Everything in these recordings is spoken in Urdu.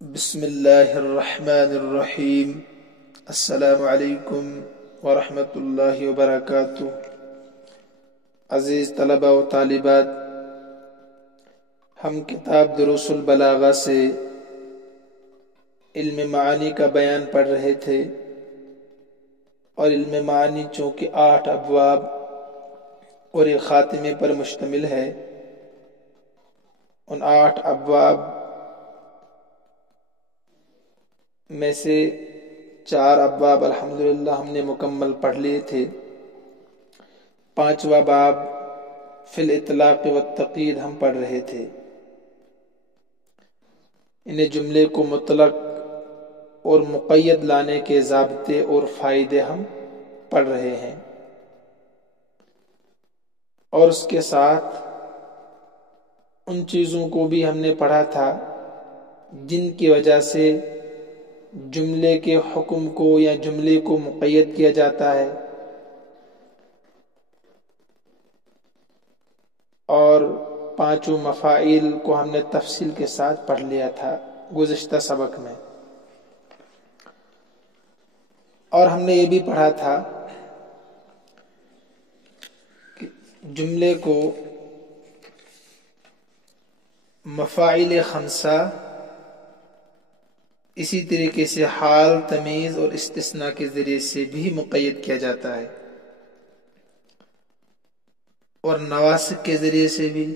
بسم اللہ الرحمن الرحیم۔ السلام علیکم ورحمۃ اللہ وبرکاتہ۔ عزیز طلبہ و طالبات، ہم کتاب دروس البلاغہ سے علم معانی کا بیان پڑھ رہے تھے، اور علم معانی چونکہ 8 ابواب اور ایک خاتمے پر مشتمل ہے، ان 8 ابواب میں سے 4 ابواب الحمدللہ ہم نے مکمل پڑھ لیے تھے۔ 5واں باب فی الاطلاق والتقیید ہم پڑھ رہے تھے۔ انہیں جملے کو مطلق اور مقید لانے کے ضابطے اور فائدے ہم پڑھ رہے ہیں، اور اس کے ساتھ ان چیزوں کو بھی ہم نے پڑھا تھا جن کی وجہ سے جملے کے حکم کو یا جملے کو مقید کیا جاتا ہے، اور 5 مفاعیل کو ہم نے تفصیل کے ساتھ پڑھ لیا تھا گزشتہ سبق میں، اور ہم نے یہ بھی پڑھا تھا کہ جملے کو مفاعیل خمسہ اسی طریقے سے حال، تمیز اور استثناء کے ذریعے سے بھی مقید کیا جاتا ہے، اور نواسخ کے ذریعے سے بھی۔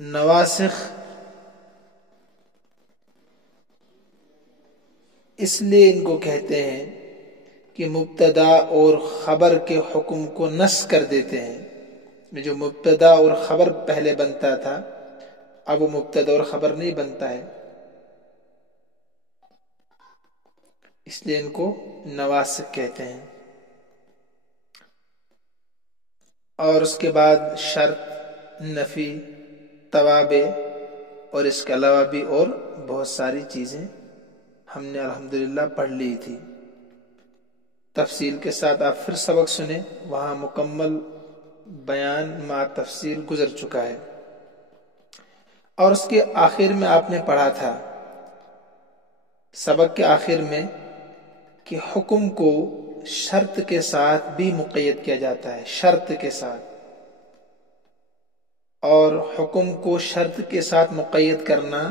نواسخ اس لیے ان کو کہتے ہیں کہ مبتدا اور خبر کے حکم کو نسخ کر دیتے ہیں۔ جو مبتدا اور خبر پہلے بنتا تھا، اب وہ مبتدا اور خبر نہیں بنتا ہے، اس لیے ان کو نواسخ کہتے ہیں۔ اور اس کے بعد شرط، نفی، توابع اور اس کے علاوہ بھی اور بہت ساری چیزیں ہم نے الحمدللہ پڑھ لی تھی تفصیل کے ساتھ۔ آپ پھر سبق سنیں، وہاں مکمل بیان مع تفصیل گزر چکا ہے۔ اور اس کے آخر میں آپ نے پڑھا تھا، سبق کے آخر میں، کہ حکم کو شرط کے ساتھ بھی مقید کیا جاتا ہے، شرط کے ساتھ، اور حکم کو شرط کے ساتھ مقید کرنا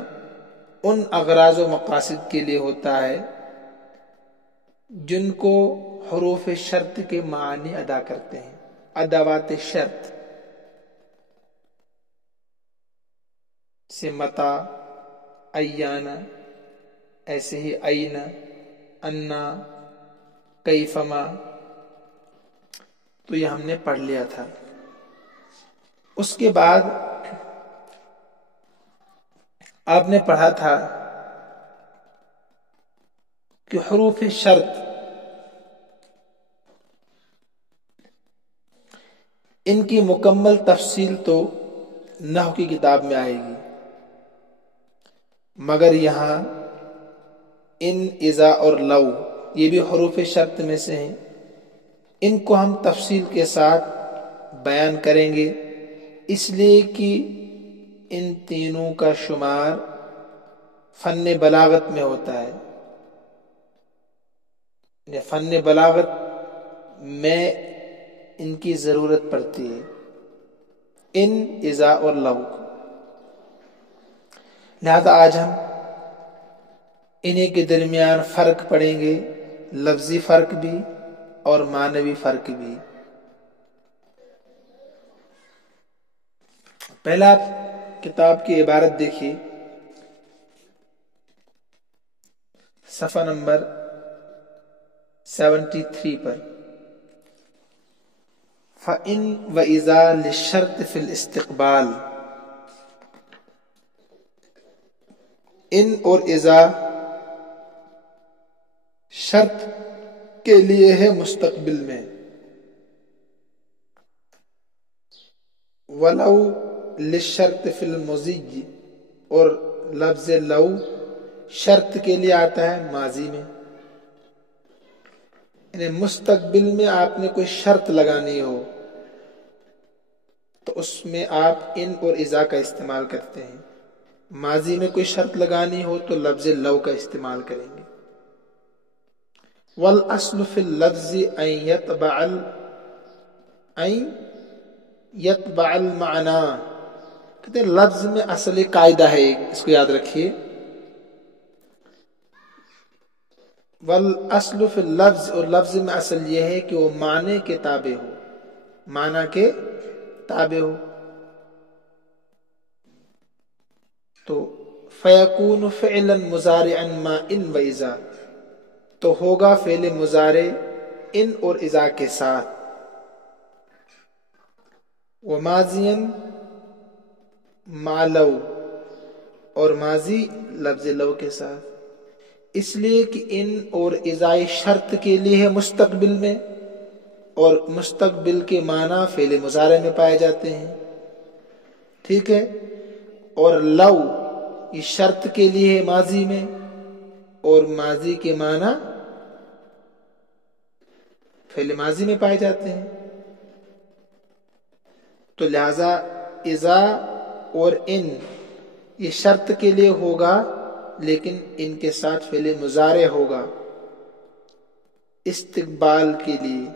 ان اغراض و مقاصد کے لیے ہوتا ہے جن کو حروف شرط کے معنی ادا کرتے ہیں، ادوات شرط سے متا، ایانا، ایسے ہی این، انا، کیفما، تو یہ ہم نے پڑھ لیا تھا۔ اس کے بعد آپ نے پڑھا تھا کہ حروف شرط ان کی مکمل تفصیل تو نحو کی کتاب میں آئے گی، مگر یہاں ان، اذا اور لو یہ بھی حروف شرط میں سے ہیں، ان کو ہم تفصیل کے ساتھ بیان کریں گے، اس لیے کہ ان تینوں کا شمار فن بلاغت میں ہوتا ہے۔ فن بلاغت میں ان کی ضرورت پڑتی ہے، ان، اذا اور لو، لہذا آج ہم انہیں کے درمیان فرق پڑھیں گے، لفظی فرق بھی اور معنوی فرق بھی۔ پہلا کتاب کی عبارت دیکھیے، صفحہ نمبر 73 پر، فَإِن وَإِذَا لِلشَّرْطِ فِي الْإِسْتِقْبَالِ، ان اور اذا شرط کے لیے ہے مستقبل میں، وَلَوْ لِلشَّرْطِ فِي الْمُضِيِّ، اور لفظ لو شرط کے لیے آتا ہے ماضی میں، یعنی مستقبل میں آپ نے کوئی شرط لگانی ہو تو اس میں آپ ان اور اذا کا استعمال کرتے ہیں. ماضی میں کوئی شرط لگانی ہو تو لفظ لو کا استعمال کریں گے. والاصل فی اللفظ ان یتبع المعنی. کہتے ہیں لفظ میں اصل ایک قاعدہ ہے، اس کو یاد رکھیے. والاصل فی اللفظ، اور لفظ میں اصل یہ ہے کہ وہ معنی کے تابع ہو، معنی کے تابع ہو. تو فیکون فعلا مضارعا ما ان و اذا، تو ہوگا فعل مضارع ان اور اذا کے ساتھ. وماضیا مع لو، اور ماضی لفظ لو کے ساتھ. اس لیے کہ ان اور اذا شرط کے لیے ہے مستقبل میں، اور مستقبل کے معنی فعل مضارع میں پائے جاتے ہیں. ٹھیک ہے. اور لو یہ شرط کے لیے ہے ماضی میں، اور ماضی کے معنی فعل ماضی میں پائے جاتے ہیں. تو لہذا اذا اور ان یہ شرط کے لیے ہوگا، لیکن ان کے ساتھ فعل مضارع ہوگا استقبال کے لیے.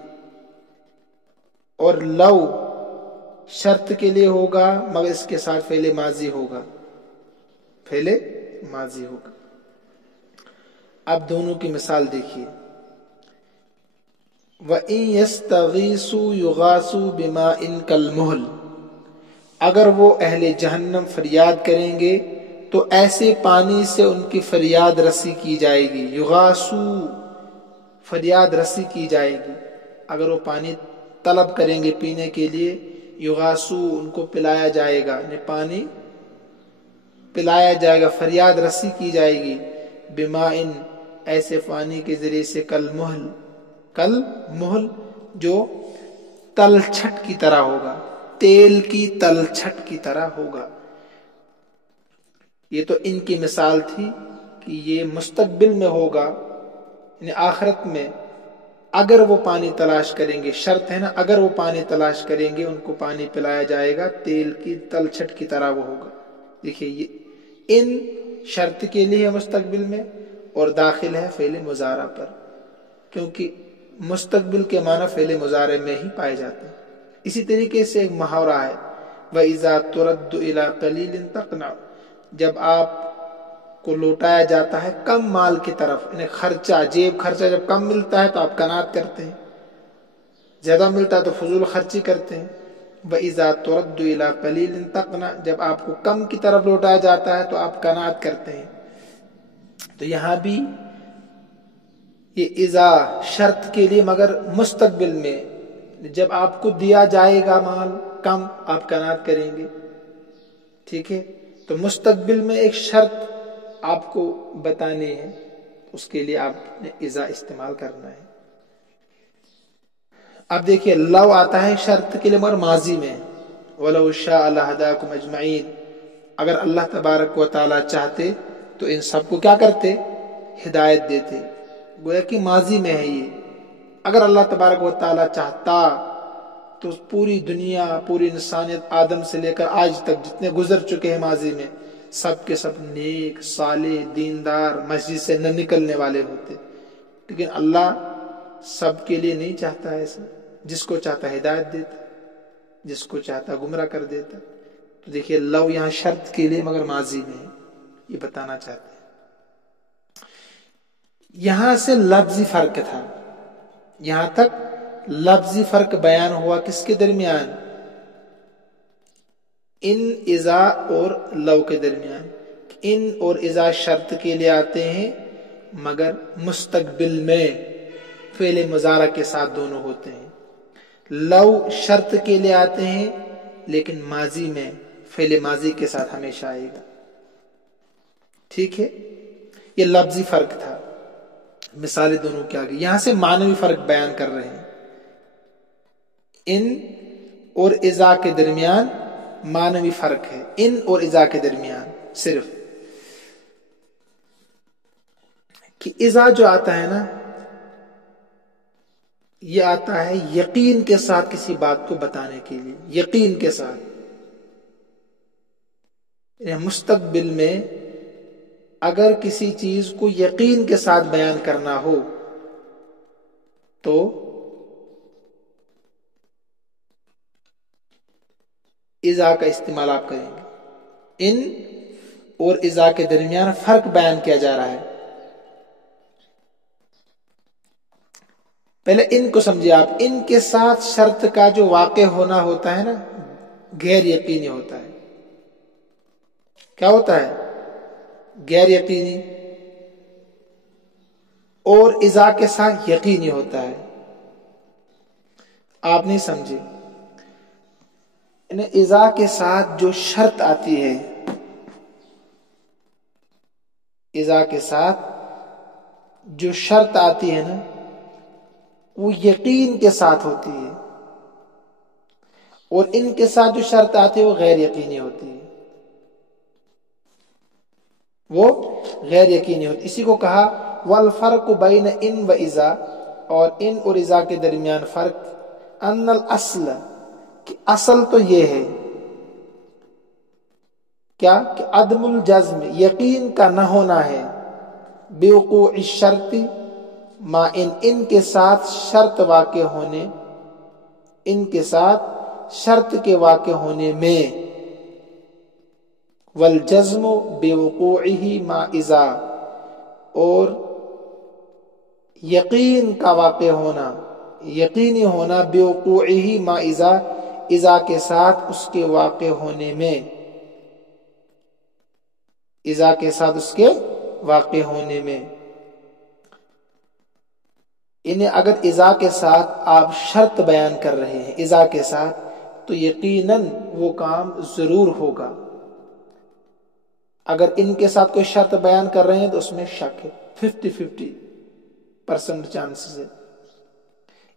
اور لو شرط کے لیے ہوگا مگر اس کے ساتھ فعل ماضی ہوگا، فعل ماضی ہوگا. اب دونوں کی مثال دیکھیے. وَإِن يَسْتَغِيثُوا يُغَاثُوا بِمَاءٍ كَالْمُهْلِ، اگر وہ اہل جہنم فریاد کریں گے تو ایسے پانی سے ان کی فریاد رسی کی جائے گی. یغاثوا فریاد رسی کی جائے گی. اگر وہ پانی طلب کریں گے پینے کے لیے، یغاثوا ان کو پلایا جائے گا، یعنی پانی پلایا جائے گا، فریاد رسی کی جائے گی. بماء ایسے پانی کے ذریعے سے، کالمہل کالمہل جو تلچھٹ کی طرح ہوگا، تیل کی تلچھٹ کی طرح ہوگا. یہ تو ان کی مثال تھی کہ یہ مستقبل میں ہوگا، یعنی آخرت میں اگر وہ پانی تلاش کریں گے، شرط ہے نا، اگر وہ پانی تلاش کریں گے ان کو پانی پلایا جائے گا، تیل کی تلچھٹ کی طرح وہ ہوگا. دیکھیے یہ ان شرط کے لیے ہے مستقبل میں، اور داخل ہے فعل مضارع پر، کیونکہ مستقبل کے معنی فعل مضارع میں ہی پائے جاتے ہیں. اسی طریقے سے ایک محاورہ ہے، وَإِذَا تُرَدُّ إِلَىٰ قَلِيلٍ تَقْنَعُ، جب آپ کو لوٹایا جاتا ہے کم مال کی طرف، یعنی خرچہ، جیب خرچہ جب کم ملتا ہے تو آپ قناعت کرتے ہیں، زیادہ ملتا ہے تو فضول خرچی کرتے ہیں. وَإِذَا تُرَدُّ إِلَىٰ قَلِيلٍ تَقْنَعُ، جب آپ کو کم کی طرف لوٹایا جاتا ہے تو آپ قناعت کرتے ہیں. تو یہاں بھی یہ اذا شرط کے لیے مگر مستقبل میں، جب آپ کو دیا جائے گا مال کم آپ قناعت کریں گے. ٹھیک ہے. تو مستقبل میں ایک شرط آپ کو بتانی ہے، اس کے لیے آپ نے اذا استعمال کرنا ہے. اب دیکھیے لو آتا ہے شرط کے لیے مگر ماضی میں، وَلَوْ شَاءَ لَهَدَاكُمْ أَجْمَعِينَ، اگر اللہ تبارک و تعالی چاہتے تو ان سب کو کیا کرتے؟ ہدایت دیتے. گویا کہ ماضی میں ہے یہ. اگر اللہ تبارک و تعالی چاہتا تو پوری دنیا، پوری انسانیت آدم سے لے کر آج تک جتنے گزر چکے ہیں ماضی میں، سب کے سب نیک، صالح، دیندار، مسجد سے نہ نکلنے والے ہوتے. لیکن اللہ سب کے لیے نہیں چاہتا ایسا. جس کو چاہتا ہدایت دیتا، جس کو چاہتا گمراہ کر دیتا. تو دیکھیے لو یہاں شرط کے لیے مگر ماضی میں ہے، یہ بتانا چاہتے ہیں. یہاں سے لفظی فرق تھا، یہاں تک لفظی فرق بیان ہوا کس کے درمیان؟ ان اذا اور لو کے درمیان. ان اور اذا شرط کے لیے آتے ہیں مگر مستقبل میں فعل مضارع کے ساتھ دونوں ہوتے ہیں. لو شرط کے لیے آتے ہیں لیکن ماضی میں فعل ماضی کے ساتھ ہمیشہ آئے گا. ٹھیک ہے. یہ لفظی فرق تھا. مثالیں دونوں کے آگے. یہاں سے معنوی فرق بیان کر رہے ہیں. ان اور اذا کے درمیان معنوی فرق ہے، ان اور اذا کے درمیان صرف کہ اذا جو آتا ہے نا، یہ آتا ہے یقین کے ساتھ کسی بات کو بتانے کے لیے، یقین کے ساتھ۔ مستقبل میں اگر کسی چیز کو یقین کے ساتھ بیان کرنا ہو تو اذا کا استعمال آپ کریں گے۔ ان اور اذا کے درمیان فرق بیان کیا جا رہا ہے۔ پہلے ان کو سمجھے آپ، ان کے ساتھ شرط کا جو واقع ہونا ہوتا ہے نا، غیر یقینی ہوتا ہے۔ کیا ہوتا ہے؟ غیر یقینی، اور اذا کے ساتھ یقینی ہوتا ہے۔ آپ نہیں سمجھے، اذا کے ساتھ جو شرط آتی ہے، اذا کے ساتھ جو شرط آتی ہے نا، وہ یقین کے ساتھ ہوتی ہے، اور ان کے ساتھ جو شرط آتی ہے وہ غیر یقینی ہوتی ہے، وہ غیر یقینی ہوتی ہے۔ اسی کو کہا والفرق بین ان و اذا، اور ان اور اذا کے درمیان فرق، ان الاصل، کہ اصل تو یہ ہے کیا کہ عدم الجزم، یقین کا نہ ہونا ہے، بوقوع الشرط، ما ان کے ساتھ شرط واقع ہونے، ان کے ساتھ شرط کے واقع ہونے میں، والجزم بوقوعہ ما اذا، اور یقین کا واقع ہونا، یقینی ہونا، بوقوعہ ما اذا، اذا کے ساتھ اس کے واقع ہونے میں، اذا کے ساتھ اس کے واقع ہونے میں۔ انہیں اگر اذا کے ساتھ آپ شرط بیان کر رہے ہیں، اذا کے ساتھ، تو یقیناً وہ کام ضرور ہوگا۔ اگر ان کے ساتھ کوئی شرط بیان کر رہے ہیں تو اس میں شک ہے، 50% چانسز ہے۔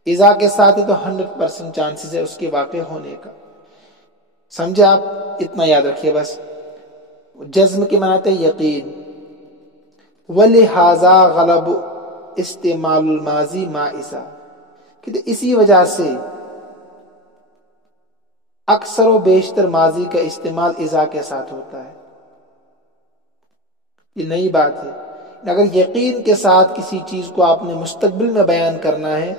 اذا کے ساتھ ہے تو 100% چانسز ہے اس کے واقع ہونے کا۔ سمجھے آپ؟ اتنا یاد رکھیے بس۔ جزم کے معنی ہے یقین، وَلِهَذَا غَلَبُ استعمال الماضی ما اذا، کہ اسی وجہ سے اکثر و بیشتر ماضی کا استعمال اذا کے ساتھ ہوتا ہے۔ یہ نئی بات ہے۔ اگر یقین کے ساتھ کسی چیز کو آپ نے مستقبل میں بیان کرنا ہے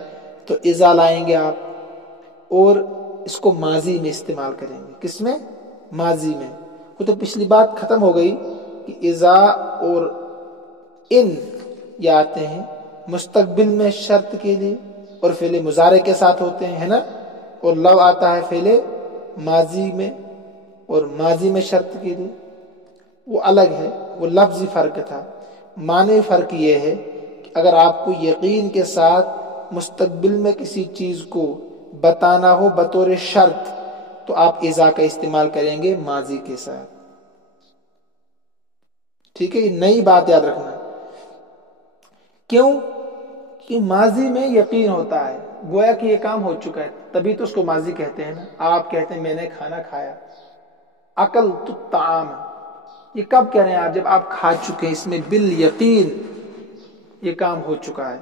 تو اذا لائیں گے آپ، اور اس کو ماضی میں استعمال کریں گے۔ کس میں؟ ماضی میں۔ وہ تو پچھلی بات ختم ہو گئی کہ اذا اور ان یہ آتے ہیں مستقبل میں شرط کے لیے، اور فعل مضارع کے ساتھ ہوتے ہیں، ہے نا، اور لو آتا ہے فعل ماضی میں اور ماضی میں شرط کے لیے، وہ الگ ہے، وہ لفظی فرق تھا۔ معنی فرق یہ ہے کہ اگر آپ کو یقین کے ساتھ مستقبل میں کسی چیز کو بتانا ہو بطور شرط تو آپ اذا کا استعمال کریں گے ماضی کے ساتھ۔ ٹھیک ہے، یہ نئی بات یاد رکھنا۔ کیوں؟ کہ ماضی میں یقین ہوتا ہے، گویا کہ یہ کام ہو چکا ہے، تبھی تو اس کو ماضی کہتے ہیں نا۔ آپ کہتے ہیں میں نے کھانا کھایا، اکلت الطعام، یہ کب کہہ رہے ہیں آپ؟ جب آپ کھا چکے ہیں، اس میں بالیقین یہ کام ہو چکا ہے۔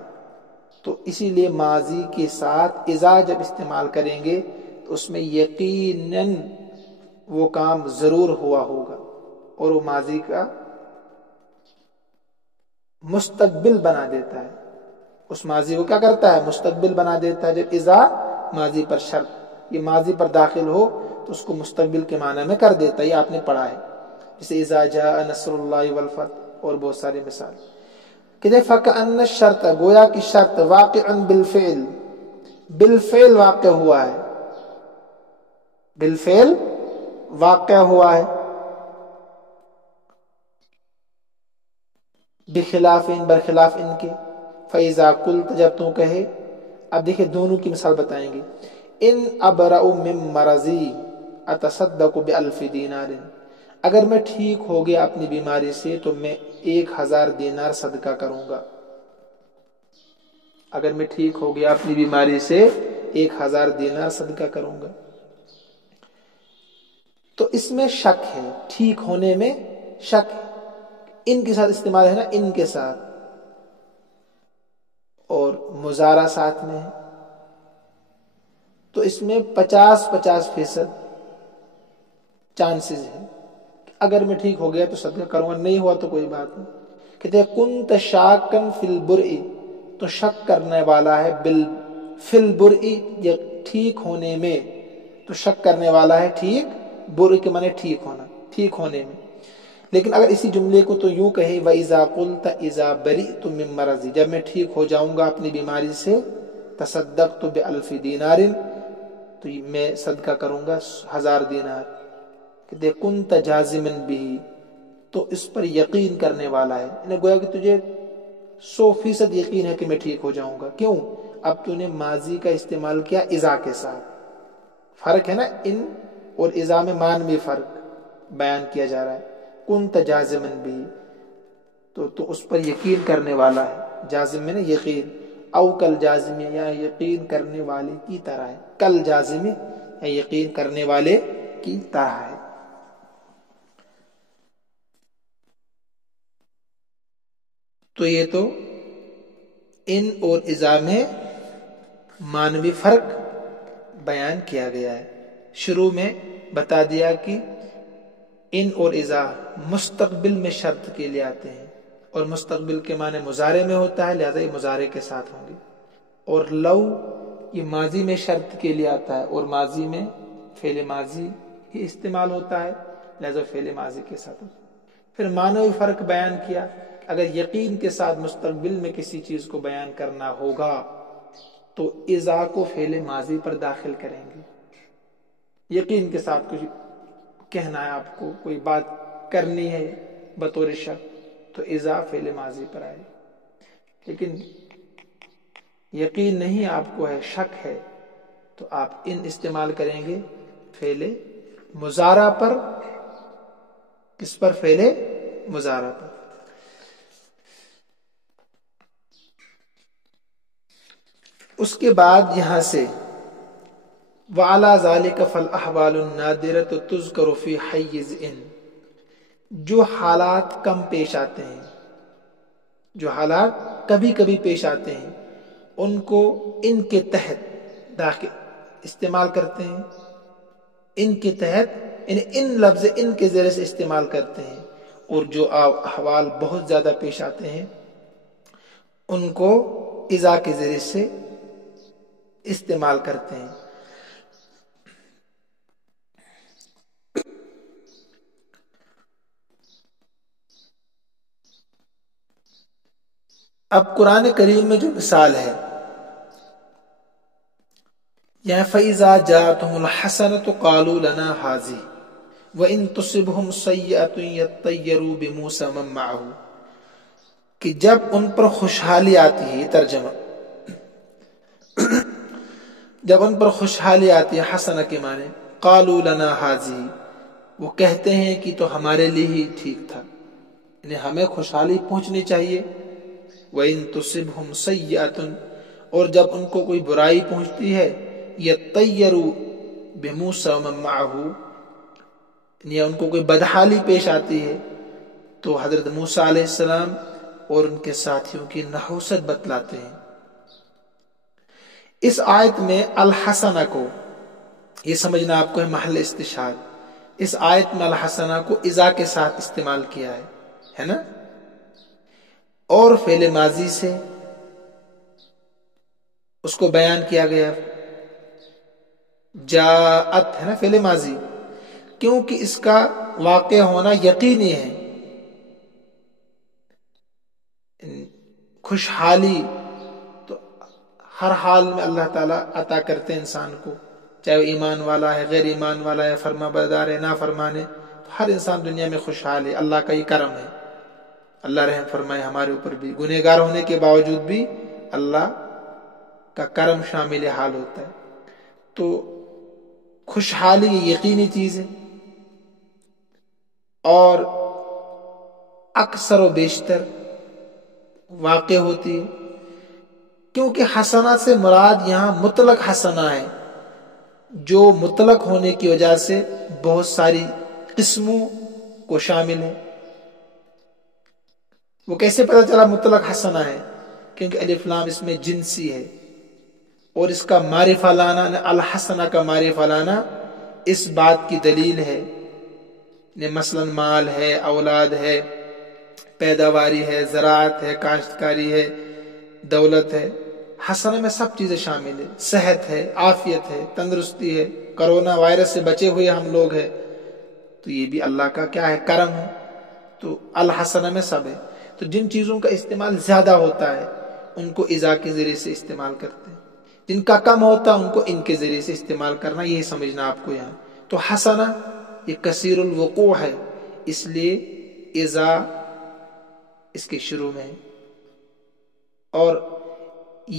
تو اسی لیے ماضی کے ساتھ اذا جب استعمال کریں گے تو اس میں یقیناً وہ کام ضرور ہوا ہوگا، اور وہ ماضی کا مستقبل بنا دیتا ہے، اس ماضی کو کیا کرتا ہے؟ مستقبل بنا دیتا ہے۔ جب اذا ماضی پر شرط یہ ماضی پر داخل ہو تو اس کو مستقبل کے معنی میں کر دیتا ہے۔ یہ آپ نے پڑھا ہے، جیسے اذا جاء نصر اللہ والفتح، اور بہت ساری مثال۔ کہ فکأن الشرط، گویا کی شرط، واقع بالفعل، بالفعل واقع ہوا ہے، بالفعل واقع ہوا ہے، بخلاف ان، برخلاف ان کے، فَإِذَا قُلْتَ، جب تو کہے۔ اب دیکھیں دونوں کی مثال بتائیں گے۔ ان ابرأ من مرضی اتصدق بألف دینار، اگر میں ٹھیک ہو گیا اپنی بیماری سے تو میں 1000 دینار صدقہ کروں گا۔ اگر میں ٹھیک ہو گیا اپنی بیماری سے 1000 دینار صدقہ کروں گا۔ تو اس میں شک ہے، ٹھیک ہونے میں شک ہے۔ ان کے ساتھ استعمال ہے نا، ان کے ساتھ، اور مضارع ساتھ میں ہے، تو اس میں 50-50% چانسز ہے، اگر میں ٹھیک ہو گیا تو صدقہ کروں گا، نہیں ہوا تو کوئی بات نہیں۔ کہتے ہیں کنت شاکن فی البرء، تو شک کرنے والا ہے فی البرء، یہ ٹھیک ہونے میں، تو شک کرنے والا ہے ٹھیک، برء کے معنی ٹھیک ہونا، ٹھیک ہونے میں۔ لیکن اگر اسی جملے کو تو یوں کہیں وَإِذَا قُلْتَ إِذَا بَرِئْتُ مِن مَرَضِي، جب میں ٹھیک ہو جاؤں گا اپنی بیماری سے، تَصَدَّقْتُ بِأَلْفِ دِینَارٍ، تو میں صدقہ کروں گا 1000 دینار۔ کہ کنت جازمن بھی، تو اس پر یقین کرنے والا ہے، یعنی گویا کہ تجھے 100% یقین ہے کہ میں ٹھیک ہو جاؤں گا۔ کیوں؟ اب تو نے ماضی کا استعمال کیا اذا کے ساتھ، فرق ہے نا، ان اور اذا میں معنوی فرق بیان کیا جا رہا ہے۔ کنت جازمن بھی، تو اس پر یقین کرنے والا ہے، جازم میں نا یقین، او کل جازم، یا یقین کرنے والے کی طرح ہے، کل جازم یا یقین کرنے والے کی طرح ہے۔ تو یہ تو ان اور اذا میں معنوی فرق بیان کیا گیا ہے۔ شروع میں بتا دیا کہ ان اور اذا مستقبل میں شرط کے لیے آتے ہیں، اور مستقبل کے معنی مضارع میں ہوتا ہے، لہذا یہ مضارع کے ساتھ ہوں گے۔ اور لو یہ ماضی میں شرط کے لیے آتا ہے، اور ماضی میں فعل ماضی ہی استعمال ہوتا ہے، لہذا فعل ماضی کے ساتھ ہوتا ہے۔ پھر معنوی فرق بیان کیا، اگر یقین کے ساتھ مستقبل میں کسی چیز کو بیان کرنا ہوگا تو اذا کو فعل ماضی پر داخل کریں گے۔ یقین کے ساتھ کچھ کہنا ہے آپ کو، کوئی بات کرنی ہے بطور شک، تو اذا فعل ماضی پر آئے۔ لیکن یقین نہیں آپ کو ہے، شک ہے، تو آپ ان استعمال کریں گے فعل مضارع پر۔ کس پر؟ فعل مضارع پر۔ اس کے بعد یہاں سے وَعَلَى ذَلِكَ فَالْأَحْوَالُ النَّادِرَةُ تُذْكَرُ فِي حَيِّزِ إِن، جو حالات کم پیش آتے ہیں، جو حالات کبھی کبھی پیش آتے ہیں، ان کو ان کے تحت داخل استعمال کرتے ہیں، ان کے تحت، ان لفظ ان کے ذریعے سے استعمال کرتے ہیں۔ اور جو احوال بہت زیادہ پیش آتے ہیں ان کو اذا کے ذریعے سے استعمال کرتے ہیں۔ اب قرآن کریم میں جو مثال ہے، یہاں فَإِذَا جَاءَتْهُمُ الْحَسَنَةُ قَالُوا لَنَا هَٰذِهِ وَإِن تُصِبْهُمْ سَيِّئَةٌ يَطَّيَّرُوا بِمُوسَىٰ وَمَن مَّعَهُ، کہ جب ان پر خوشحالی آتی ہے، ترجمہ، جب ان پر خوشحالی آتی ہے، حسنہ کے معنی قَالُوا لَنَا هَٰذِهِ، وہ کہتے ہیں کہ تو ہمارے لیے ہی ٹھیک تھا، یعنی ہمیں خوشحالی پہنچنی چاہیے۔ وَإِن تُصِبْهُمْ سَيِّئَةٌ، اور جب ان کو کوئی برائی پہنچتی ہے، يَطَّيَّرُوا بِمُوسَىٰ وَمَن مَّعَهُ، یا ان کو کوئی بدحالی پیش آتی ہے، تو حضرت موسیٰ علیہ السلام اور ان کے ساتھیوں کی نحوست بتلاتے ہیں۔ اس آیت میں الحسنہ کو، یہ سمجھنا آپ کو ہے محل استشہاد، اس آیت میں الحسنہ کو اذا کے ساتھ استعمال کیا ہے نا، اور فعل ماضی سے اس کو بیان کیا گیا، جاءت ہے نا فعل ماضی، کیونکہ اس کا واقع ہونا یقینی ہے۔ خوشحالی تو ہر حال میں اللہ تعالیٰ عطا کرتے ہیں انسان کو، چاہے وہ ایمان والا ہے، غیر ایمان والا ہے، فرما بردار ہے، نافرمان ہے، تو ہر انسان دنیا میں خوشحال ہے۔ اللہ کا یہ کرم ہے، اللہ رحم فرمائے ہمارے اوپر بھی، گنہگار ہونے کے باوجود بھی اللہ کا کرم شامل حال ہوتا ہے۔ تو خوشحالی یقینی چیز ہے، اور اکثر و بیشتر واقع ہوتی ہے، کیونکہ حسنہ سے مراد یہاں مطلق حسنہ ہے، جو مطلق ہونے کی وجہ سے بہت ساری قسموں کو شامل ہے۔ وہ کیسے پتہ چلا مطلق حسنہ ہے؟ کیونکہ الف لام اس میں جنسی ہے، اور اس کا معرفہ لانا، الحسنہ کا معرفہ لانا اس بات کی دلیل ہے، مثلا مال ہے، اولاد ہے، پیداواری ہے، زراعت ہے، کاشتکاری ہے، دولت ہے، حسنہ میں سب چیزیں شامل ہے، صحت ہے، عافیت ہے، تندرستی ہے، کرونا وائرس سے بچے ہوئے ہم لوگ ہیں، تو یہ بھی اللہ کا کیا ہے، کرم ہے۔ تو الحسنہ میں سب ہے۔ تو جن چیزوں کا استعمال زیادہ ہوتا ہے ان کو اذا کے ذریعے سے استعمال کرتے ہیں، جن کا کم ہوتا ہے ان کو ان کے ذریعے سے استعمال کرنا، یہی سمجھنا آپ کو یہاں۔ تو حسنہ یہ کثیر الوقوع ہے، اس لیے اذا اس کے شروع میں ہے، اور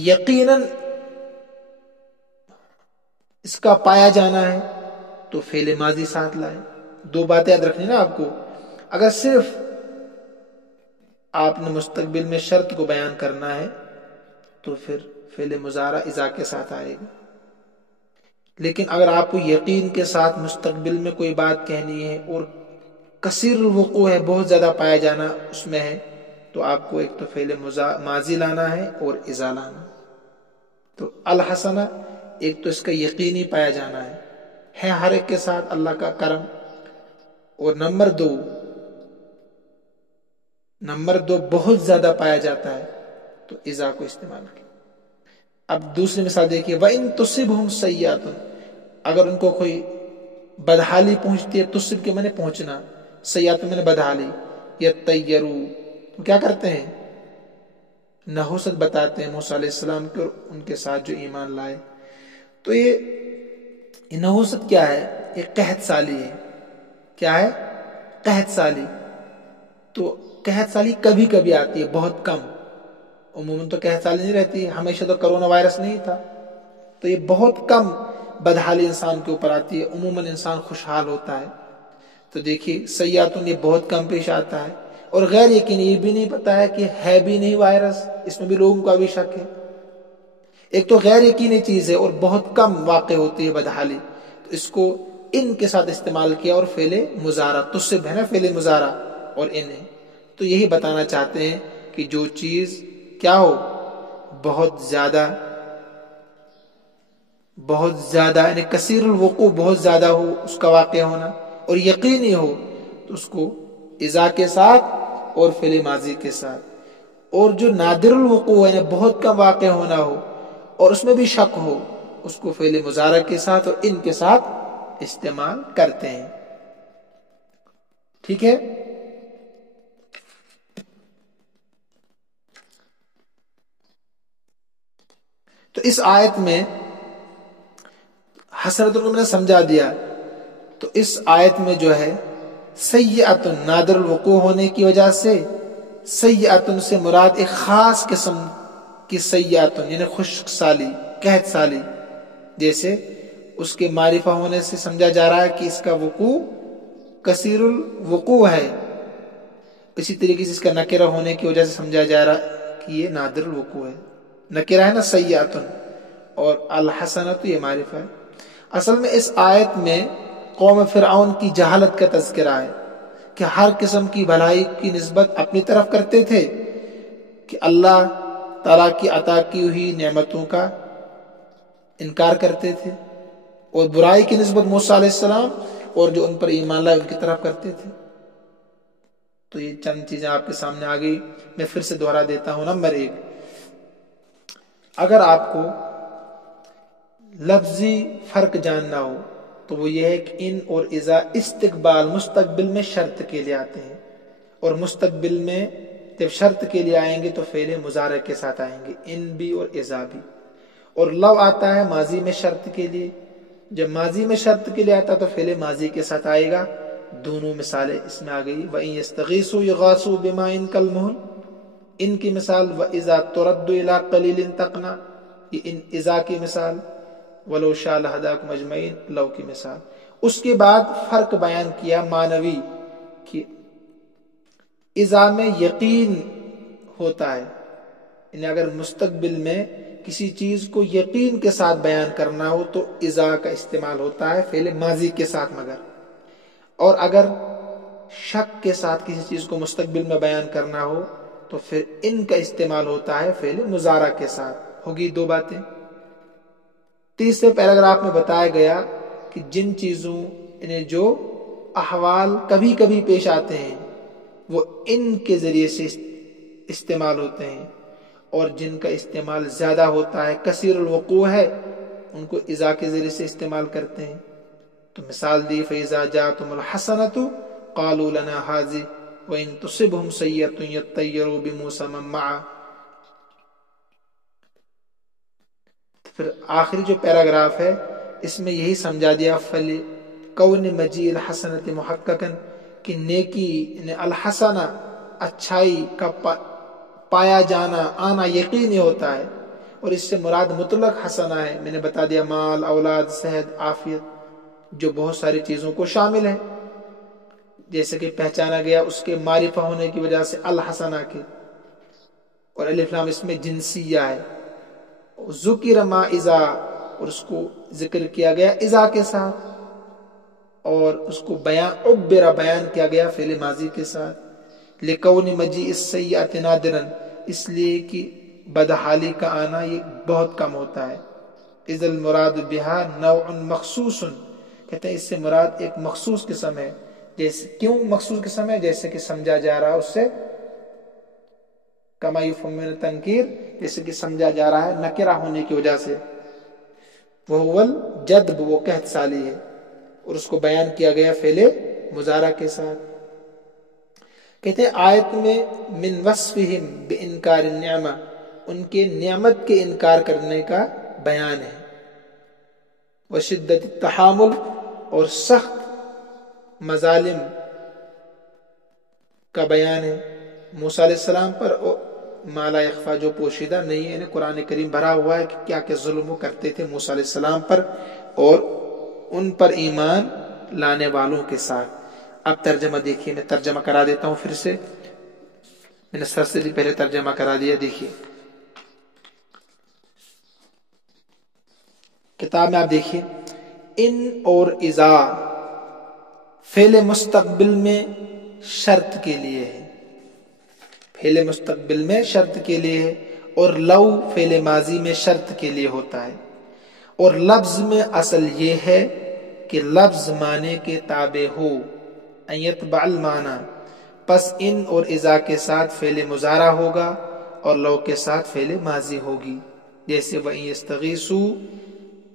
یقیناً اس کا پایا جانا ہے تو فعل ماضی ساتھ لائے۔ دو باتیں یاد رکھنی نا آپ کو، اگر صرف آپ نے مستقبل میں شرط کو بیان کرنا ہے تو پھر فعل مضارع اذا کے ساتھ آئے گا، لیکن اگر آپ کو یقین کے ساتھ مستقبل میں کوئی بات کہنی ہے اور کثیر الوقوع ہے، بہت زیادہ پایا جانا اس میں ہے، تو آپ کو ایک تو فعل ماضی لانا ہے اور اذا لانا۔ تو الحسنہ ایک تو اس کا یقینی پایا جانا ہے ہر ایک کے ساتھ اللہ کا کرم، اور نمبر دو بہت زیادہ پایا جاتا ہے تو اذا کو استعمال کیا۔ اب دوسری مثال دیکھیے، وَإِن تُصِبْهُمْ سَيِّئَةٌ، اگر ان کو کوئی بدحالی پہنچتی ہے، تصب کے معنی پہنچنا، سیئات میں نے بدحالی، یطیروا، تو کیا کرتے ہیں، نحوست بتاتے ہیں موسیٰ علیہ السلام کے اور ان کے ساتھ جو ایمان لائے۔ تو یہ نحوست کیا ہے، یہ قحط سالی ہے۔ کیا ہے، قحط سالی۔ تو قحط سالی کبھی کبھی آتی ہے، بہت کم، عموماً تو قحط سالی نہیں رہتی، ہمیشہ تو کرونا وائرس نہیں تھا، تو یہ بہت کم بدحالی انسان کے اوپر آتی ہے، عموماً انسان خوشحال ہوتا ہے۔ تو دیکھیے سیئاتن یہ بہت کم پیش آتا ہے، اور غیر یقین یہ بھی نہیں پتا ہے کہ ہے بھی نہیں وائرس، اس میں بھی لوگوں کا بھی شک ہے۔ ایک تو غیر یقینی چیز ہے اور بہت کم واقع ہوتی ہے بدحالی، تو اس کو ان کے ساتھ استعمال کیا، اور فعل مضارع تصب ہے نا، فعل مضارع اور ان ہے۔ تو یہی بتانا چاہتے ہیں کہ جو چیز کیا ہو، بہت زیادہ یعنی کثیر الوقوع، بہت زیادہ ہو اس کا واقع ہونا، اور یقینی ہو، تو اس کو اذا کے ساتھ اور فعل ماضی کے ساتھ۔ اور جو نادر الوقوع ہے، بہت کم واقع ہونا ہو اور اس میں بھی شک ہو، اس کو فعل مضارع کے ساتھ اور ان کے ساتھ استعمال کرتے ہیں۔ ٹھیک ہے، تو اس آیت میں حسرت کو میں نے سمجھا دیا۔ تو اس آیت میں جو ہے سیئۃ، نادر الوقوع ہونے کی وجہ سے سیئۃ سے مراد ایک خاص قسم کی سیئۃ، یعنی خشک سالی، قحط سالی، جیسے اس کے معرفہ ہونے سے سمجھا جا رہا ہے کہ اس کا وقوع کثیر الوقوع ہے، اسی طریقے سے اس کا نکرہ ہونے کی وجہ سے سمجھا جا رہا ہے کہ یہ نادر الوقوع ہے۔ نکرہ ہے نا سیئۃ، اور الحسنہ تو یہ معرفہ ہے۔ اصل میں اس آیت میں قوم فرعون کی جہالت کا تذکرہ ہے کہ ہر قسم کی بھلائی کی نسبت اپنی طرف کرتے تھے، کہ اللہ تعالیٰ کی عطا کی ہوئی نعمتوں کا انکار کرتے تھے، اور برائی کی نسبت موسیٰ علیہ السلام اور جو ان پر ایمان لائے ان کی طرف کرتے تھے۔ تو یہ چند چیزیں آپ کے سامنے آ گئی، میں پھر سے دوہرا دیتا ہوں۔ نمبر 1، اگر آپ کو لفظی فرق جاننا ہو تو وہ یہ ہے کہ ان اور اذا استقبال مستقبل میں شرط کے لیے آتے ہیں، اور مستقبل میں جب شرط کے لیے آئیں گے تو فعل مضارع کے ساتھ آئیں گے، ان بھی اور اذا بھی۔ اور لو آتا ہے ماضی میں شرط کے لیے، جب ماضی میں شرط کے لیے آتا تو فعل ماضی کے ساتھ آئے گا۔ دونوں مثالیں اس میں آ گئی، وَإِن يَسْتَغِيثُوا يُغَاثُوا بِمَاءٍ كَالْمُهْلِ، ان کی مثال، وَإِذَا تُرَدُّ إِلَىٰ قَلِيلٍ تَقْنَعْ، یہ ان اذا کی مثال، وَلَوْ شَاءَ لَهَدَاكُمْ أَجْمَعِينَ لو کی مثال۔ اس کے بعد فرق بیان کیا معنوی، کہ اذا میں یقین ہوتا ہے، یعنی اگر مستقبل میں کسی چیز کو یقین کے ساتھ بیان کرنا ہو تو اذا کا استعمال ہوتا ہے فعل ماضی کے ساتھ، مگر اور اگر شک کے ساتھ کسی چیز کو مستقبل میں بیان کرنا ہو تو پھر ان کا استعمال ہوتا ہے فعل مضارع کے ساتھ۔ ہوگی دو باتیں۔ تیسرے پیراگراف میں بتایا گیا کہ جن چیزوں انہیں جو احوال کبھی کبھی پیش آتے ہیں وہ ان کے ذریعے سے استعمال ہوتے ہیں، اور جن کا استعمال زیادہ ہوتا ہے، کثیر الوقوع ہے، ان کو اذا کے ذریعے سے استعمال کرتے ہیں۔ تو مثال دی فَإِذَا جَاءَتْهُمُ الْحَسَنَةُ قَالُوا لَنَا هَٰذِهِ وَإِن تُصِبْهُمْ سَيِّئَةٌ يَطَّيَّرُوا بِمُوسَىٰ وَمَن مَّعَهُ۔ پھر آخری جو پیراگراف ہے اس میں یہی سمجھا دیا فَلِكَوْنِ مَجِيءِ الْحَسَنَةِ مُحَقَّقًا کہ نیکی الحسنہ اچھائی کا پایا جانا، آنا یقینی ہوتا ہے، اور اس سے مراد مطلق حسنہ ہے۔ میں نے بتا دیا مال، اولاد، صحت، عافیت، جو بہت ساری چیزوں کو شامل ہے، جیسے کہ پہچانا گیا اس کے معرفہ ہونے کی وجہ سے الحسنہ کے، اور الف لام اس میں جنسیہ ہے۔ ذکر ما اذا، اور اس کو ذکر کیا گیا اذا کے ساتھ، اور اس کو عبر بیان کیا گیا فعل ماضی کے ساتھ۔ لِكَوْنِ مَجِيءِ السَّيِّئَةِ نَادِرًا، اس لیے کہ بدحالی کا آنا یہ بہت کم ہوتا ہے۔ اذ المراد بها نوع مخصوص، کہتے ہیں اس سے مراد ایک مخصوص قسم ہے۔ جیسے کیوں مخصوص قسم ہے؟ جیسے کہ سمجھا جا رہا ہے اس سے کما یفهم من التنکیر، جیسے کہ سمجھا جا رہا ہے نکرہ ہونے کی وجہ سے۔ وہو الجدب، وہ قحط سالی ہے، اور اس کو بیان کیا گیا فعل مضارع کے ساتھ۔ کہتے ہیں آیت میں من وصفہم بانکار النعمہ، ان کے نعمت کے انکار کرنے کا بیان ہے، وشدت التحامل، اور سخت مظالم کا بیان ہے موسیٰ علیہ السلام پر، ما لا یخفیٰ، جو پوشیدہ نہیں ہے۔ انہیں قرآن کریم بھرا ہوا ہے کہ کیا کیا ظلم کرتے تھے موسیٰ علیہ السلام پر اور ان پر ایمان لانے والوں کے ساتھ۔ اب ترجمہ دیکھیے، میں ترجمہ کرا دیتا ہوں پھر سے، میں نے سر سے بھی پہلے ترجمہ کرا دیا۔ دیکھیے کتاب میں، آپ دیکھیے ان اور اذا فعل مستقبل میں شرط کے لیے ہے، فعل مستقبل میں شرط کے لیے ہے، اور لو فعل ماضی میں شرط کے لیے ہوتا ہے، اور لفظ میں اصل یہ ہے کہ لفظ معنی کے تابع ہو، ان یتبع المعنی، پس ان اور اذا کے ساتھ فعل مضارع ہوگا اور لو کے ساتھ فعل ماضی ہوگی۔ جیسے وَإِن يَسْتَغِيثُوا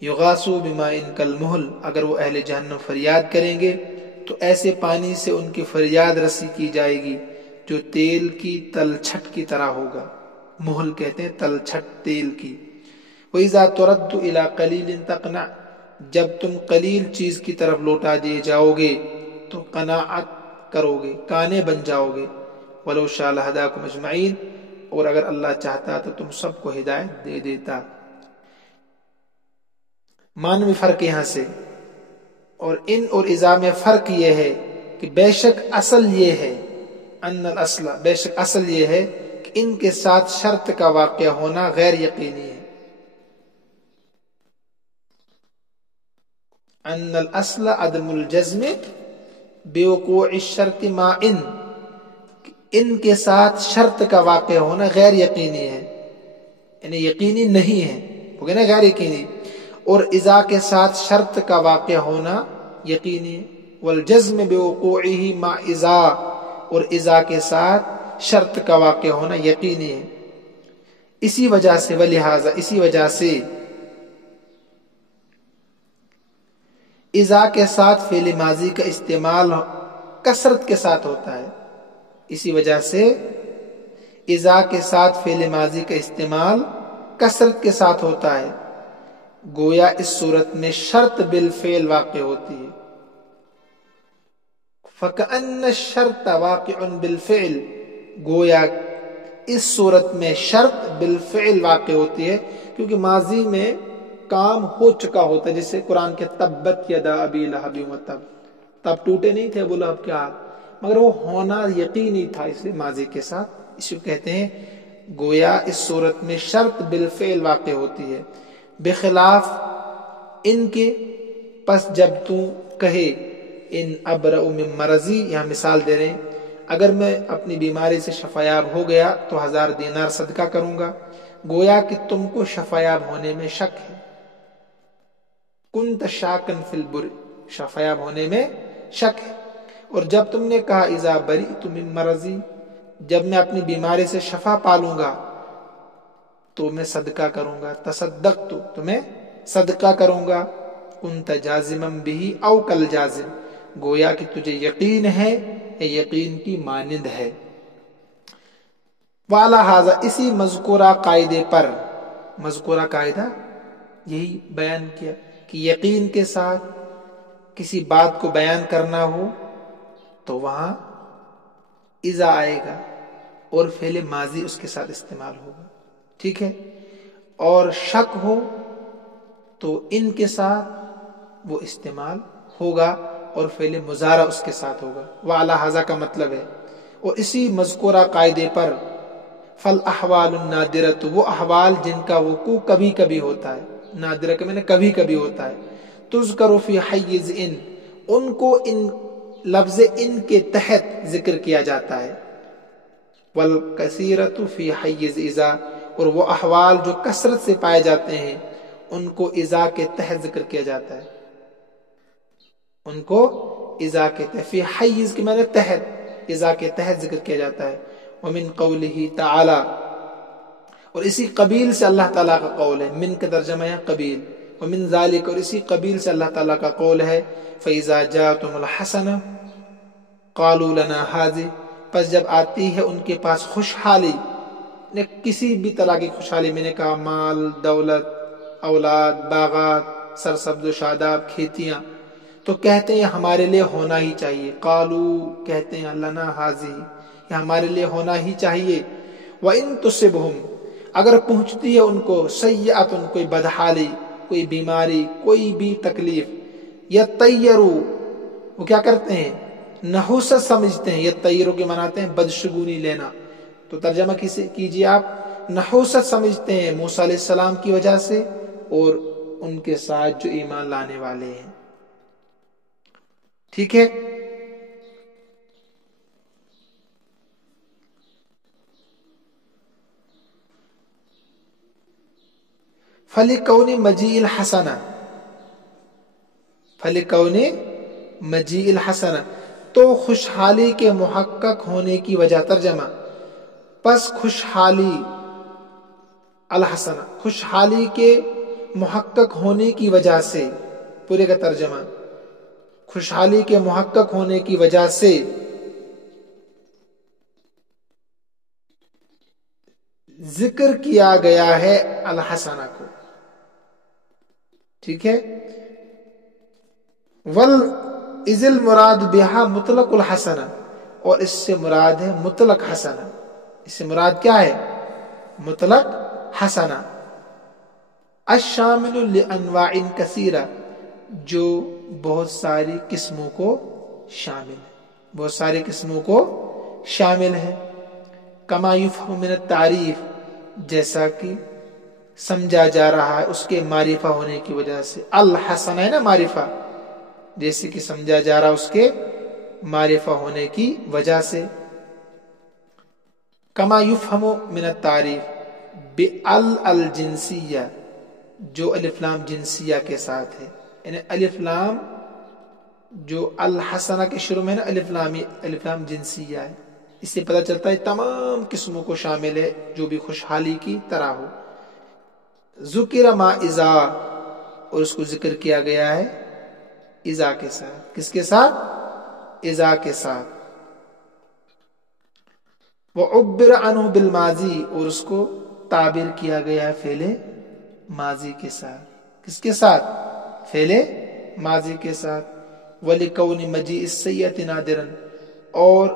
يُغَاثُوا بِمَاءٍ كَالْمُهْلِ، اگر وہ اہل جہنم فریاد کریں گے تو ایسے پانی سے ان کی فریاد رسی کی جائے گی جو تیل کی تلچھٹ کی طرح ہوگا۔ محل کہتے ہیں تلچھٹ تیل کی۔ وَإِذَا تُرَدُّ إِلَىٰ قَلِيلٍ تَقْنَعْ، جب تم قلیل چیز کی طرف لوٹا دیے جاؤ گے تو قناعت کرو گے، کانے بن جاؤ گے۔ وَلَوْ شَاءَ لَهَدَاكُمْ أَجْمَعِينَ، اور اگر اللہ چاہتا تو تم سب کو ہدایت دے دیتا۔ معنوی فرق یہاں سے، اور ان اور اذا میں فرق یہ ہے کہ بے شک اصل یہ ہے، ان الاصل، بے شک اصل یہ ہے کہ ان کے ساتھ شرط کا واقع ہونا غیر یقینی ہے۔ ان الاصل عدم الجزم بوقوع الشرط مع ان کے ساتھ شرط کا واقع ہونا غیر یقینی ہے، یعنی یقینی نہیں ہے، ہو گیا نا غیر یقینی، اور اذا کے ساتھ شرط کا واقع ہونا یقینی ہے۔ والجزم بوقوعه مع اذا، اور اذا کے ساتھ شرط کا واقع ہونا یقینی ہے۔ اسی وجہ سے، ولہذا اسی وجہ سے اذا کے ساتھ فعل ماضی کا استعمال کثرت کے ساتھ ہوتا ہے، اسی وجہ سے اذا کے ساتھ فعل ماضی کا استعمال کثرت کے ساتھ ہوتا ہے، گویا اس صورت میں شرط بالفعل واقع ہوتی ہے۔ فَكَأَنَّ الشَّرْطَ وَاقِعٌ بِالْفِعْلِ، گویا اس صورت میں شرط بالفعل واقع ہوتی ہے، کیونکہ ماضی میں کام ہو چکا ہوتا ہے، جیسے قرآن کے تبت یدا ابی لہب وتب، تب ٹوٹے نہیں تھے ابو لہب کے ہاتھ، مگر وہ ہونا یقینی تھا، اس لیے ماضی کے ساتھ، اسی کو کہتے ہیں گویا اس صورت میں شرط بالفعل واقع ہوتی ہے، بخلاف ان کے۔ پس جب تو کہے ان ابرأ من مرضی، یہاں مثال دے رہے ہیں، اگر میں اپنی بیماری سے شفایاب ہو گیا تو 1000 دینار صدقہ کروں گا، گویا کہ تم کو شفایاب ہونے میں شک ہے۔ کنت شاکن فی البر، شفایاب ہونے میں شک ہے. اور جب تم نے کہا اذا بریت من مرضی، جب میں اپنی بیماری سے شفا پالوں گا تو میں صدقہ کروں گا، تصدقت تو میں صدقہ کروں گا. کنت جازما بھی او کل جازم، گویا کہ تجھے یقین ہے یا یقین کی مانند ہے. والا ھذا، اسی مذکورہ قاعدے پر، مذکورہ قاعدہ یہی بیان کیا کہ یقین کے ساتھ کسی بات کو بیان کرنا ہو تو وہاں اذا آئے گا اور فعل ماضی اس کے ساتھ استعمال ہوگا. ٹھیک ہے. اور شک ہو تو ان کے ساتھ وہ استعمال ہوگا اور فعل مضارع اس کے ساتھ ہوگا. وعلی ھذا کا مطلب ہے اور اسی مذکورہ قاعدے پر فالاحوال النادرۃ، وہ احوال جن کا وقوع کبھی کبھی ہوتا ہے، نادرہ کے معنی کبھی کبھی ہوتا ہے، تذکر فی حیز ان کو ان لفظ ان کے تحت ذکر کیا جاتا ہے. والکثیرۃ فی حیز اذا، اور وہ احوال جو کثرت سے پائے جاتے ہیں ان کو اذا کے تحت ذکر کیا جاتا ہے. ان کو اذا کے تحت، فی حیز کے معنی تحت، اذا کے تحت ذکر کیا جاتا ہے. ومن قولہ تعالی، اور اسی قبیل سے اللہ تعالیٰ کا قول ہے. من کا ترجمہ ہے قبیل. ومن ذالک، اور اسی قبیل سے اللہ تعالیٰ کا قول ہے فإذا جاءتهم الحسنہ قالوا لنا هذه، پس جب آتی ہے ان کے پاس خوشحالی، کسی بھی طرح کی خوشحالی، میں نے کہا مال، دولت، اولاد، باغات، سرسبز و شاداب کھیتیاں، تو کہتے ہیں ہمارے لیے ہونا ہی چاہیے. قالو، کہتے ہیں لنا هذه، یہ ہمارے لیے ہونا ہی چاہیے. وَإِن تُصِبْهُمْ، اگر پہنچتی ہے ان کو سیئۃ، کوئی بدحالی، کوئی بیماری، کوئی بھی تکلیف، یطیروا، وہ کیا کرتے ہیں؟ نحوست سمجھتے ہیں. یطیروا کے مناتے ہیں بدشگونی لینا، تو ترجمہ کیجئے آپ، نحوست سمجھتے ہیں موسیٰ علیہ السلام کی وجہ سے اور ان کے ساتھ جو ایمان لانے والے ہیں. ٹھیک ہے. فَلِكَوْنِ مَجِيءِ الْحَسَنَةِ، فَلِكَوْنِ مَجِيءِ الْحَسَنَةِ، تو خوشحالی کے محقق ہونے کی وجہ. ترجمہ، پس خوشحالی، الحسنہ، خوشحالی کے محقق ہونے کی وجہ سے، پورے کا ترجمہ، خوشحالی کے محقق ہونے کی وجہ سے ذکر کیا گیا ہے الحسنہ کو. ٹھیک ہے. اذ المراد بہا مطلق الحسنہ، اور اس سے مراد ہے مطلق حسنہ. اس سے مراد کیا ہے؟ مطلق حسنہ. الشامل لانواع کثیرہ، جو بہت ساری قسموں کو شامل ہے، بہت ساری قسموں کو شامل ہے. کما یفہم من التعریف، جیسا کہ سمجھا جا رہا ہے اس کے معرفہ ہونے کی وجہ سے. الحسنہ ہے نا معرفہ، جیسے کہ سمجھا جا رہا اس کے معرفہ ہونے کی وجہ سے. کما یفہم من التعریف بال الجنسیہ، جو الف لام جنسیہ کے ساتھ ہے، یعنی الف لام جو الحسنہ کے شروع میں ہے نا، الف لام جنسیہ ہے. اس سے پتہ چلتا ہے تمام قسموں کو شامل ہے جو بھی خوشحالی کی طرح ہو. ذکر ما اذا، اور اس کو ذکر کیا گیا ہے اذا کے ساتھ. کس کے ساتھ؟ اذا کے ساتھ. وعبر عنہ بالماضی، اور اس کو تعبیر کیا گیا ہے فعل ماضی کے ساتھ. کس کے ساتھ؟ فعل ماضی کے ساتھ. وَلِكَوْنِ مَجِيءِ السَّيِّئَةِ نَادِرًا، اور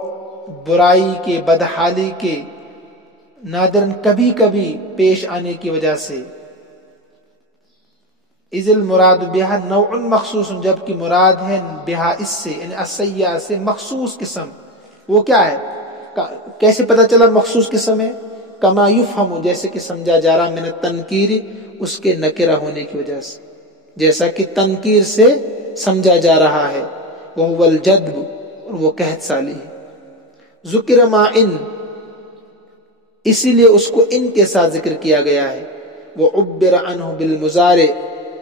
برائی کے، بدحالی کے، نادرن کبھی کبھی پیش آنے کی وجہ سے. اذ المراد بہا نوع مخصوص، جبکہ مراد ہے بہا اس سے، یعنی السیئہ سے مخصوص قسم. وہ کیا ہے؟ کیسے پتہ چلا مخصوص قسم ہے؟ کما یفہم، جیسے کہ سمجھا جا رہا، من التنکیر، اس کے نکرہ ہونے کی وجہ سے، جیسا کہ تنکیر سے سمجھا جا رہا ہے. وہو الجدب، اور وہ قحط سالی ہے. ذکر ما ان، اسی لیے اس کو ان کے ساتھ ذکر کیا گیا ہے. وعبر عنہ بالمضارع،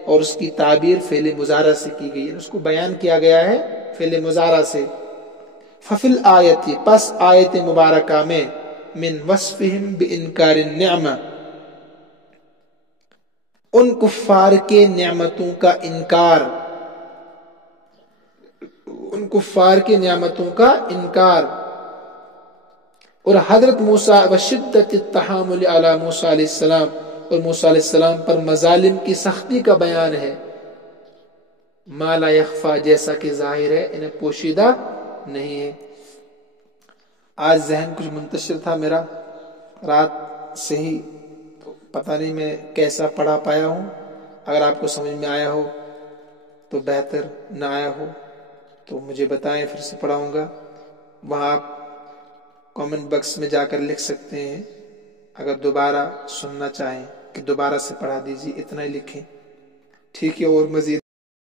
اور اس کی تعبیر فعل مضارع سے کی گئی ہے، اس کو بیان کیا گیا ہے فعل مضارع سے۔ ففل آیت، پس آیت مبارکہ میں، من وصفہم بانکار النعمہ، ان کفار کے نعمتوں کا انکار، ان کفار کے نعمتوں کا انکار، اور حضرت موسیٰ وشدت التحامل علی موسیٰ علیہ السلام، اور موسیٰ علیہ السلام پر مظالم کی سختی کا بیان ہے، ما لا یخفا، جیسا کہ ظاہر ہے انہیں پوشیدہ نہیں ہے۔ آج ذہن کچھ منتشر تھا میرا رات سے ہی، تو پتہ نہیں میں کیسا پڑھا پایا ہوں، اگر آپ کو سمجھ میں آیا ہو تو بہتر، نہ آیا ہو تو مجھے بتائیں، پھر سے پڑھاؤں گا۔ وہاں آپ کامنٹ باکس میں جا کر لکھ سکتے ہیں، اگر دوبارہ سننا چاہیں کہ دوبارہ سے پڑھا دیجیے، اتنا ہی لکھیں، ٹھیک ہے؟ اور مزید